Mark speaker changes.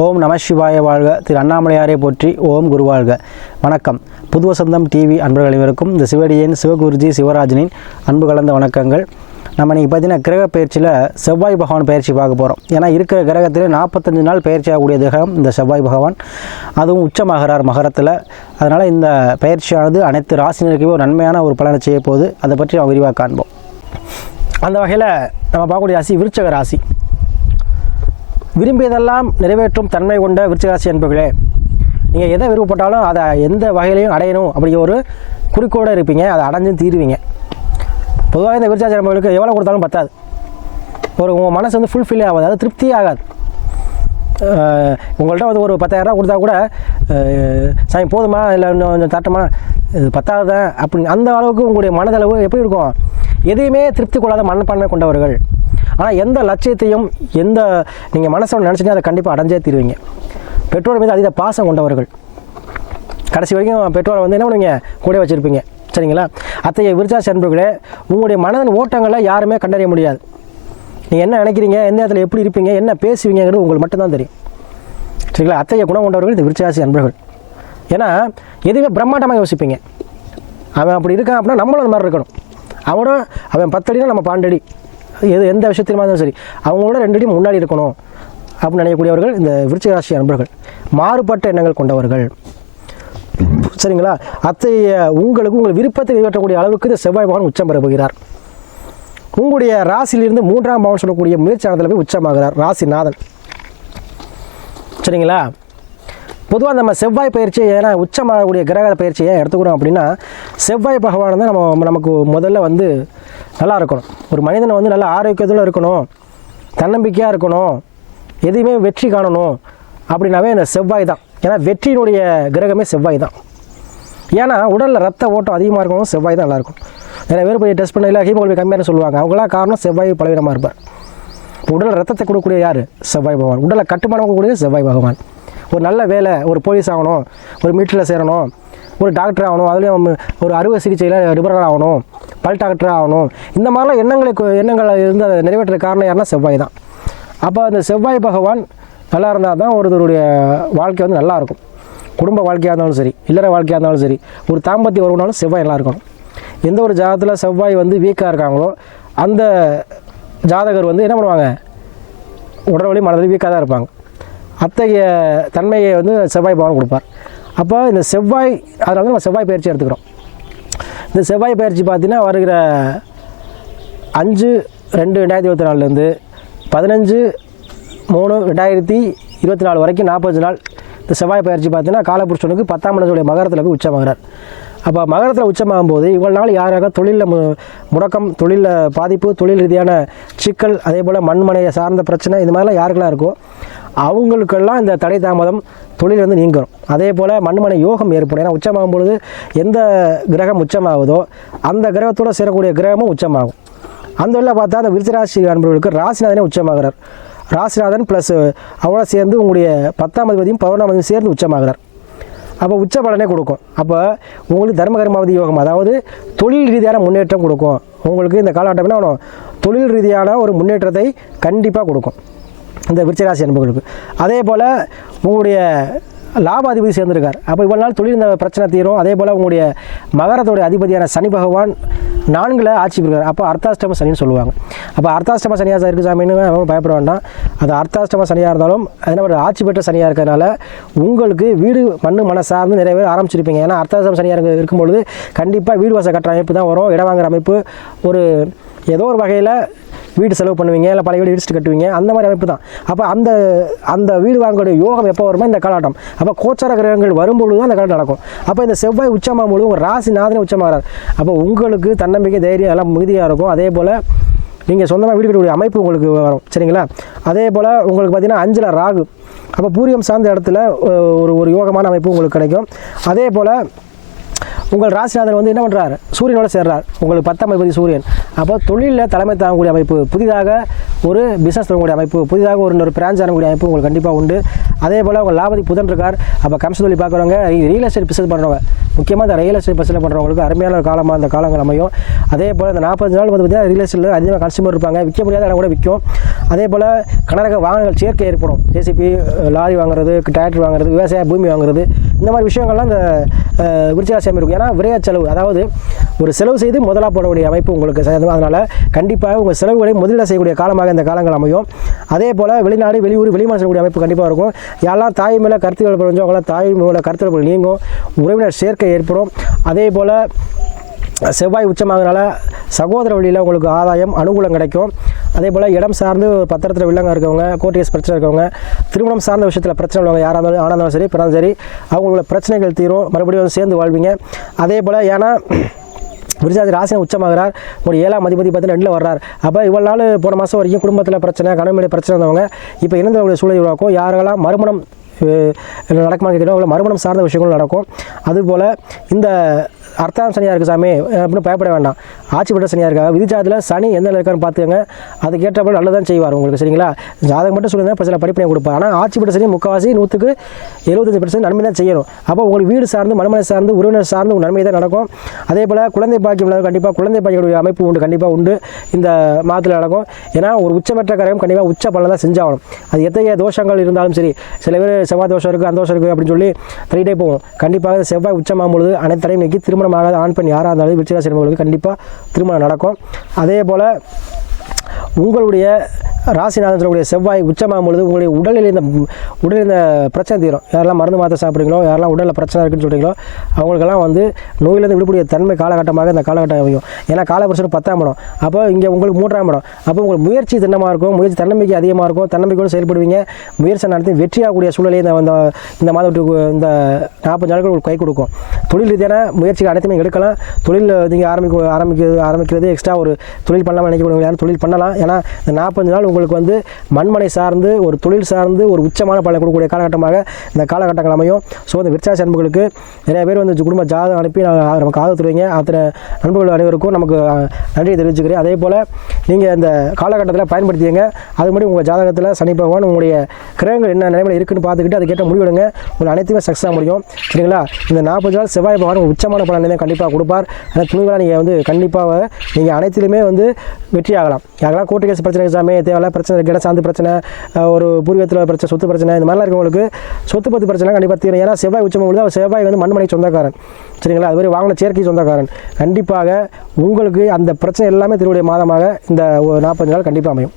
Speaker 1: ஓம் நம சிவாய வாழ்க. திரு அண்ணாமலையாரை போற்றி ஓம் குருவாழ்க வணக்கம். புதுவசந்தம் டிவி அன்பர்கள் அனைவருக்கும் இந்த சிவடியின் சிவகுருஜி சிவராஜனின் அன்பு கலந்த வணக்கங்கள். நம்ம இன்றைக்கி பார்த்தீங்கன்னா கிரக பயிற்சியில் செவ்வாய் பகவான் பயிற்சி பார்க்க போகிறோம் ஏன்னா இருக்கிற கிரகத்தில் நாற்பத்தஞ்சு நாள் பயிற்சி ஆகக்கூடிய கிரகம் இந்த செவ்வாய் பகவான். அதுவும் உச்சமாகிறார் மகரத்தில். அதனால் இந்த பயிற்சியானது அனைத்து ராசினருக்குமே ஒரு நன்மையான ஒரு பலனை செய்ய போகுது அதை பற்றி நம்ம விரிவாக காண்போம். அந்த வகையில் நம்ம பார்க்கக்கூடிய ராசி விருச்சக ராசி. விரும்பியதெல்லாம் நிறைவேற்றும் தன்மை கொண்ட விருச்சிகராசி என்பர்களே நீங்கள் எதை விருப்பப்பட்டாலும் அதை எந்த வகையிலையும் அடையணும் அப்படிங்கிற ஒரு குறிக்கோடு இருப்பீங்க. அதை அடைஞ்சும் தீருவீங்க. பொதுவாக இந்த விருச்சாச்சி நம்மளுக்கு எவ்வளோ கொடுத்தாலும் பத்தாது. ஒரு உங்கள் மனசு வந்து ஃபுல்ஃபில் ஆகாது. அது திருப்தி ஆகாது. உங்கள்கிட்ட வந்து ஒரு பத்தாயிரரூபா கொடுத்தா கூட சாமி போதுமா? இல்லை இன்னும் கொஞ்சம் தட்டமா இது பத்தாவது அப்படி அந்த அளவுக்கு உங்களுடைய மனதளவு எப்படி இருக்கும்? எதையுமே திருப்தி கொள்ளாத மனப்பான்மை கொண்டவர்கள். ஆனால் எந்த லட்சியத்தையும் எந்த நீங்கள் மனசில் நினச்சிங்க அதை கண்டிப்பாக அடைஞ்சே தீருவீங்க. பெற்றோர் மீது அதீத பாசம் கொண்டவர்கள். கடைசி வரைக்கும் பெற்றோரை வந்து என்ன பண்ணுவீங்க? கூட வச்சுருப்பீங்க. சரிங்களா? அத்தகைய விருச்சா சென்பர்களே உங்களுடைய மனதின் ஓட்டங்களை யாருமே கண்டறிய முடியாது. நீங்கள் என்ன நினைக்கிறீங்க? எந்த இடத்துல எப்படி இருப்பீங்க? என்ன பேசுவீங்கிறது உங்களுக்கு மட்டும்தான் தெரியும். சரிங்களா? அத்தகைய குணம் கொண்டவர்கள் இந்த விருச்சாசி அன்பர்கள். ஏன்னா எதுவுமே பிரம்மாண்டமாக யோசிப்பீங்க. அவன் அப்படி இருக்கான் அப்படின்னா நம்மளும் அந்த மாதிரி இருக்கணும். அவனும் அவன் பத்தடினா நம்ம பாண்டடி. எது எந்த விஷயத்திலுமா இருந்தாலும் சரி அவங்களோட ரெண்டு அடி முன்னாடி இருக்கணும் அப்படின்னு நினைக்கக்கூடியவர்கள் இந்த விருச்சிக ராசி நண்பர்கள் மாறுபட்ட எண்ணங்கள் கொண்டவர்கள். சரிங்களா? அத்தகைய உங்களுக்கு உங்கள் விருப்பத்தை நிறைவேற்றக்கூடிய அளவுக்கு இந்த செவ்வாய் பகவான் உச்சம் பெற போகிறார். உங்களுடைய ராசியிலிருந்து மூன்றாம் பவன் சொல்லக்கூடிய முயற்சியானதில் போய் உச்சமாகிறார் ராசிநாதன். சரிங்களா? பொதுவாக நம்ம செவ்வாய் பயிற்சி ஏன்னா உச்சமாகக்கூடிய கிரக பயிற்சியை எடுத்துக்கிறோம் அப்படின்னா செவ்வாய் பகவான் தான் நம்ம நமக்கு முதல்ல வந்து நல்லா இருக்கணும். ஒரு மனிதனை வந்து நல்ல ஆரோக்கியத்தில் இருக்கணும் தன்னம்பிக்கையாக இருக்கணும் எதையுமே வெற்றி காணணும் அப்படின்னாவே இந்த செவ்வாய் தான். ஏன்னா வெற்றியினுடைய கிரகமே செவ்வாய் தான். ஏன்னா உடலில் ரத்த ஓட்டம் அதிகமாக இருக்கணும் செவ்வாய் தான் நல்லாயிருக்கும் நிறைய பேர் போய் டெஸ்ட் பண்ணல ஹீமோகுளோபின் கம்மியாக சொல்லுவாங்க. அவங்களாம் காரணம் செவ்வாய் பலவீனமாக இருப்பார். உடல் ரத்தத்தை கொடுக்கக்கூடிய யார்? செவ்வாய் பகவான். உடலை கட்டுமானம் கொடுக்கக்கூடிய செவ்வாய் பகவான். ஒரு நல்ல வேலை ஒரு போலீஸ் ஆகணும் ஒரு மிலிட்டரியில் சேரணும் ஒரு டாக்டர் ஆகணும் அதுலேயும் ஒரு அறுவை சிகிச்சையில் நிபுணர் ஆகணும் பல் டாக்டர் ஆகணும். இந்த மாதிரிலாம் எண்ணங்களுக்கு எண்ணங்களை இருந்து அதை நிறைவேற்ற காரணம் யாருன்னா செவ்வாய் தான். அப்போ அந்த செவ்வாய் பகவான் நல்லா இருந்தால் தான் ஒருத்தருடைய வாழ்க்கை வந்து நல்லா இருக்கும். குடும்ப வாழ்க்கையாக இருந்தாலும் சரி இல்லற வாழ்க்கையாக இருந்தாலும் சரி ஒரு தாம்பத்திய உறவுனாலும் செவ்வாய் நல்லா இருக்கணும். எந்த ஒரு ஜாதகத்தில் செவ்வாய் வந்து வீக்காக இருக்காங்களோ அந்த ஜாதகர் வந்து என்ன பண்ணுவாங்க? உடல் வழி மனதில் வீக்காக தான் இருப்பாங்க. அத்தகைய தன்மையை வந்து செவ்வாய் பகவான் கொடுப்பார். அப்போ இந்த செவ்வாய் அதனால வந்து நம்ம செவ்வாய் பயிற்சி எடுத்துக்கிறோம். இந்த செவ்வாய் பயிற்சி பார்த்தீங்கன்னா வருகிற அஞ்சு ரெண்டு ரெண்டாயிரத்தி இருபத்தி நாலுலேருந்து பதினஞ்சு மூணு ரெண்டாயிரத்தி இருபத்தி நாலு வரைக்கும் நாற்பது நாள் இந்த செவ்வாய் பயிற்சி பார்த்தீங்கன்னா காலபுருஷனுக்கு பத்தாம் இடத்துடைய மகரத்தில் போய் உச்சமாகிறார். அப்போ மகரத்தில் உச்சமாகும் போது இவ்வளோ நாள் யாராக தொழிலில் மு முடக்கம் தொழிலில் பாதிப்பு தொழில் ரீதியான சிக்கல் அதே போல் மண்மனையை சார்ந்த பிரச்சனை இது மாதிரிலாம் யாருக்கெல்லாம் இருக்கோ அவங்களுக்கெல்லாம் இந்த தடை தாமதம் தொழில் வந்து நீங்கணும். அதே போல் மண்மனை யோகம் ஏற்படும். ஏன்னா உச்சமாகும் பொழுது எந்த கிரகம் உச்சமாகுதோ அந்த கிரகத்தோட சேரக்கூடிய கிரகமும் உச்சமாகும். அந்த வழியில் பார்த்தா அந்த விருச்சராசி அன்பர்களுக்கு ராசிநாதனே உச்சமாகிறார். ராசிநாதன் ப்ளஸ் அவரோட சேர்ந்து உங்களுடைய பத்தாம் அதிபதியும் பதினொன்றாம் அதிபதியும் சேர்ந்து உச்சமாகிறார். அப்போ உச்ச பலனே கொடுக்கும். அப்போ உங்களுக்கு தர்ம கர்மாவதி யோகம் அதாவது தொழில் ரீதியான முன்னேற்றம் கொடுக்கும். உங்களுக்கு இந்த காலகட்டம் என்ன ஆகணும்? தொழில் ரீதியான ஒரு முன்னேற்றத்தை கண்டிப்பாக கொடுக்கும். இந்த விருச்சராசி அன்பர்களுக்கு அதே போல் உங்களுடைய லாப அதிபதி சேர்ந்திருக்கார். அப்போ இவ்வளோ நாள் தொழில் இந்த பிரச்சனை தீரும். அதே போல் உங்களுடைய மகரத்துடைய அதிபதியான சனி பகவான் நான்கில் ஆட்சி பிரிக்கிறார் அப்போ அர்த்தாஷ்டம சனின்னு சொல்லுவாங்க. அப்போ அர்த்தாஷ்டம சனியாக இருக்குது சாமின்னு அவன் பயப்பட வேண்டாம். அது அர்த்தாஷ்டம சனியாக இருந்தாலும் அதனால் ஒரு ஆட்சி பெற்ற சனியாக இருக்கிறதுனால உங்களுக்கு வீடு மண்ணு மன சார்ந்து நிறைய பேர் ஆரம்பிச்சிருப்பீங்க. ஏன்னா அர்த்தாஷ்டம சனியாக இருக்க இருக்கும்பொழுது கண்டிப்பாக வீடு வாசல் கட்டுற அமைப்பு தான் வரும். இடம் வாங்குற அமைப்பு ஒரு ஏதோ ஒரு வகையில் வீடு செலவு பண்ணுவீங்க இல்லை பழைய வீடு இடிச்சுட்டு கட்டுவீங்க அந்த மாதிரி அமைப்பு தான். அப்போ அந்த அந்த வீடு வாங்கக்கூடிய யோகம் எப்போ வருமோ? இந்த காலாட்டம் அப்போ கோச்சார கிரகங்கள் வரும்பொழுது தான் அந்த காலம் நடக்கும். அப்போ இந்த செவ்வாய் உச்சமாகும் பொழுது உங்கள் ராசி நாதனே உச்சமாகிறார் அப்போ உங்களுக்கு தன்னம்பிக்கை தைரியம் எல்லாம் மிகுதியாக இருக்கும். அதே போல் நீங்கள் சொந்தமாக வீடு கட்டக்கூடிய அமைப்பு உங்களுக்கு வரும். சரிங்களா? அதே போல் உங்களுக்கு பார்த்தீங்கன்னா அஞ்சில் ராகு. அப்போ பூரியம் சார்ந்த இடத்துல ஒரு ஒரு யோகமான அமைப்பு உங்களுக்கு கிடைக்கும். அதே போல் உங்கள் ராசிநாதன் வந்து என்ன பண்ணுறாரு சூரியனோட சேர்றார். உங்களுக்கு பத்தாம் அதிபதி சூரியன். அப்போ தொழிலில் தலைமை தாங்கக்கூடிய அமைப்பு புதிதாக ஒரு பிஸ்னஸ் தொடங்கக்கூடிய அமைப்பு புதிதாக ஒரு இன்னொரு பிரான்ச் ஆரம்பக்கூடிய அமைப்பு உங்களுக்கு கண்டிப்பாக உண்டு. அதே போல் உங்கள் லாபதி புதன் இருக்கார். அப்போ கம்ச தொழில் பார்க்குறவங்க ரியல் எஸ்டேட் பிஸ்னஸ் பண்ணுறவங்க முக்கியமாக இந்த ரியல் எஸ்டேட் பிஸ்னஸ் பண்ணுறவங்களுக்கு அருமையான ஒரு காலமாக அந்த காலங்கள் அமையும். அதே போல் இந்த நாற்பது நாள் வந்து பார்த்தீங்கன்னா ரியல் எஸ்டேட்டில் அதிகமாக கன்சியூமர் இருப்பாங்க. விற்க முடியாத இடம் கூட விற்கும். அதே போல் கனரக வாகனங்கள் சேர்க்கை ஏற்படும். ஜேசிபி லாரி வாங்குறது டிராக்டர் வாங்குறது விவசாய பூமி வாங்குறது இந்த மாதிரி விஷயங்கள்லாம் இந்த அஹ், விருச்சிக இருக்கும். ஏன்னா விரைய செலவு அதாவது ஒரு செலவு செய்து முதலாக போடக்கூடிய அமைப்பு உங்களுக்கு சேர்ந்து அதனால் கண்டிப்பாக உங்கள் செலவுகளை முதலீடு செய்யக்கூடிய காலமாக இந்த காலங்கள் அமையும். அதே போல் வெளிநாடு வெளியூர் வெளிமாநில செய்யக்கூடிய அமைப்பு கண்டிப்பாக இருக்கும். யாரெல்லாம் தாய் மேலே கருத்து வேலைப்படுறோம் அவங்களாம் தாய் மேலே கருத்து வேலைப்பட நீங்கும். உறவினர் சேர்க்கை ஏற்படும். அதே போல் செவ்வாய் உச்சமாகனால சகோதர வழியில் உங்களுக்கு ஆதாயம் அனுகூலம் கிடைக்கும். அதே போல் இடம் சார்ந்து பத்திரத்தில் வில்லங்க இருக்கவங்க கோர்ட் கேஸ் பிரச்சனை இருக்கவங்க திருமணம் சார்ந்த விஷயத்தில் பிரச்சனை உள்ளவங்க யாராக இருந்தாலும் ஆனா இருந்தாலும் சரி பிறந்தாலும் சரி அவங்களோட பிரச்சனைகள் தீரும். மறுபடியும் சேர்ந்து வாழ்வீங்க. அதே போல் ஏன்னா விருச்சாதி ராசியம் உச்சமாகிறார். ஒரு ஏழாம் அதிபதி பார்த்து ரெண்டில் வர்றார். அப்போ இவ்வளோ நாள் போன மாதம் வரைக்கும் குடும்பத்தில் பிரச்சனை கணவனுடைய பிரச்சனை இருந்தவங்க இப்போ இணைந்தவங்களுடைய சூழலை உருவாக்கும். யாரெல்லாம் மறுமணம் நடக்குமா கேட்கணும் மறுமணம் சார்ந்த விஷயங்களும் நடக்கும். அதுபோல் இந்த அர்த்தாம் சனியாக இருக்குது சாமி அப்படின்னு பயப்பட வேண்டாம். ஆட்சி பெற்ற சனியாக இருக்கா விதிஜாதத்தில் சனி எந்த இருக்கான்னு பார்த்துக்கங்க. அதுக்கேற்றப்போ நல்லதான் செய்வார் உங்களுக்கு சரிங்களா? ஜாதகம் மட்டும் சொல்லுங்க இப்போ சில படிப்பினை கொடுப்பார். ஆனால் ஆட்சி பெற்ற சனி முக்கால்வாசி நூற்றுக்கு எழுபத்தஞ்சு பர்சன்ட் நன்மை தான் செய்யணும். அப்போ உங்களுக்கு வீடு சார்ந்து மனமனை சார்ந்து உறவினர் சார்ந்து உங்கள் நன்மை தான் நடக்கும். அதே போல் குழந்தை பாக்கியம் கண்டிப்பாக குழந்தை பாக்கியோடைய அமைப்பு உண்டு கண்டிப்பாக உண்டு. இந்த மாதத்தில் நடக்கும். ஏன்னா ஒரு உச்சமற்ற கரையும் கண்டிப்பாக உச்ச பலன் தான் செஞ்சாகணும். அது எத்தகைய தோஷங்கள் இருந்தாலும் சரி சில பேர் செவ்வாய் தோஷம் இருக்குது அந்த தோஷம் இருக்குது அப்படின்னு சொல்லி தள்ளிட்டே போவோம் கண்டிப்பாக செவ்வாய் உச்சமாகும் பொழுது அனைத்து தடையும் நீக்கி திருமணமாகாத ஆண் பெண் யாராக இருந்தாலும் விருச்சிகா கண்டிப்பாக திருமணம் நடக்கும். அதே போல் உங்களுடைய ராசிநாதன் சொல்லக்கூடிய செவ்வாய் உச்சமாகும் பொழுது உங்களுடைய உடலில் இந்த உடலில் இந்த பிரச்சனை தீரும். யாரெல்லாம் மருந்து மாத்திரை சாப்பிட்றீங்களோ யாரெல்லாம் உடலில் பிரச்சனை இருக்குன்னு சொல்கிறீங்களோ அவங்களுக்கெல்லாம் வந்து நோயிலேருந்து விடுபடிய தன்மை காலகட்டமாக இந்த காலகட்டம் அமையும். ஏன்னா காலபுருஷன் பத்தாம் இடம். அப்போ இங்கே உங்களுக்கு மூன்றாம் இடம். அப்போ உங்களுக்கு முயற்சி திண்ணமாக இருக்கும் முயற்சி தன்னம்பிக்கை அதிகமாக இருக்கும் தன்னம்பிக்கையோடு செயல்படுவீங்க. முயற்சி நடத்தி வெற்றியாகக்கூடிய சூழலை இந்த இந்த இந்த மாதத்துக்கு இந்த நாற்பது நாட்கள் உங்களுக்கு கை கொடுக்கும். தொழில் ரீதியான முயற்சிகள் அனைத்துமே எடுக்கலாம். தொழில் நீங்கள் ஆரம்பிக்க ஆரம்பிக்கிறது ஆரம்பிக்கிறது எக்ஸ்ட்ரா ஒரு தொழில் பண்ணலாம்னு நினைக்கக்கூடிய யாரும் தொழில் பண்ணலாம். ஏன்னா இந்த நாற்பது நாள் உங்களுக்கு வந்து மண்மனை சார்ந்து ஒரு தொழில் சார்ந்து ஒரு உச்சமான பலன் கொடுக்கக்கூடிய காலகட்டமாக இந்த காலகட்டங்கள் அமையும். ஸோ இந்த விற்சாசி அன்புகளுக்கு நிறைய பேர் வந்து குடும்ப ஜாதகம் அனுப்பி நான் நமக்கு ஆதரவு தருவீங்க. அத்தனை நண்பர்கள் அனைவருக்கும் நமக்கு நன்றியை தெரிவிச்சுக்கிறேன். அதே போல் நீங்கள் இந்த காலகட்டத்தில் பயன்படுத்திங்க அது மாதிரி உங்கள் ஜாதகத்தில் சனி பகவான் உங்களுடைய கிரகங்கள் என்ன நிலைமையில் இருக்குன்னு பார்த்துக்கிட்டு அதுக்கேற்ற முடிவெடுங்க உங்களை அனைத்துமே சக்ஸஸ் ஆக முடியும். சரிங்களா? இந்த நாற்பது நாள் செவ்வாய் பகவான் உச்சமான பலனை தான் கண்டிப்பாக கொடுப்பார். அந்த துணிகளாக நீங்கள் வந்து கண்டிப்பாக நீங்கள் அனைத்திலுமே வந்து வெற்றி ஆகலாம் யாரெல்லாம் கோர்ட்டு கேஸ் பிரச்சனை எக்ஸாமே தேவையில்ல பிரச்சனை இருக்கு, பிரச்சனை ஒரு பூர்வீகத்தில் பிரச்சனை சொத்து பிரச்சனை இந்த மாதிரிலாம் இருக்கவங்களுக்கு சொத்து பத்து பிரச்சனை கண்டிப்பாக தீரும். ஏன்னா செவ்வாய் உச்சம் பொழுது அவர் செவ்வாய் வந்து மண்மனை சொந்தக்காரன். சரிங்களா? அது மாதிரி வாங்கின சேர்க்கை சொந்தக்காரன். கண்டிப்பாக உங்களுக்கு அந்த பிரச்சனை எல்லாமே திருவுடைய மாதமாக இந்த நாற்பது நாள் கண்டிப்பாக அமையும்.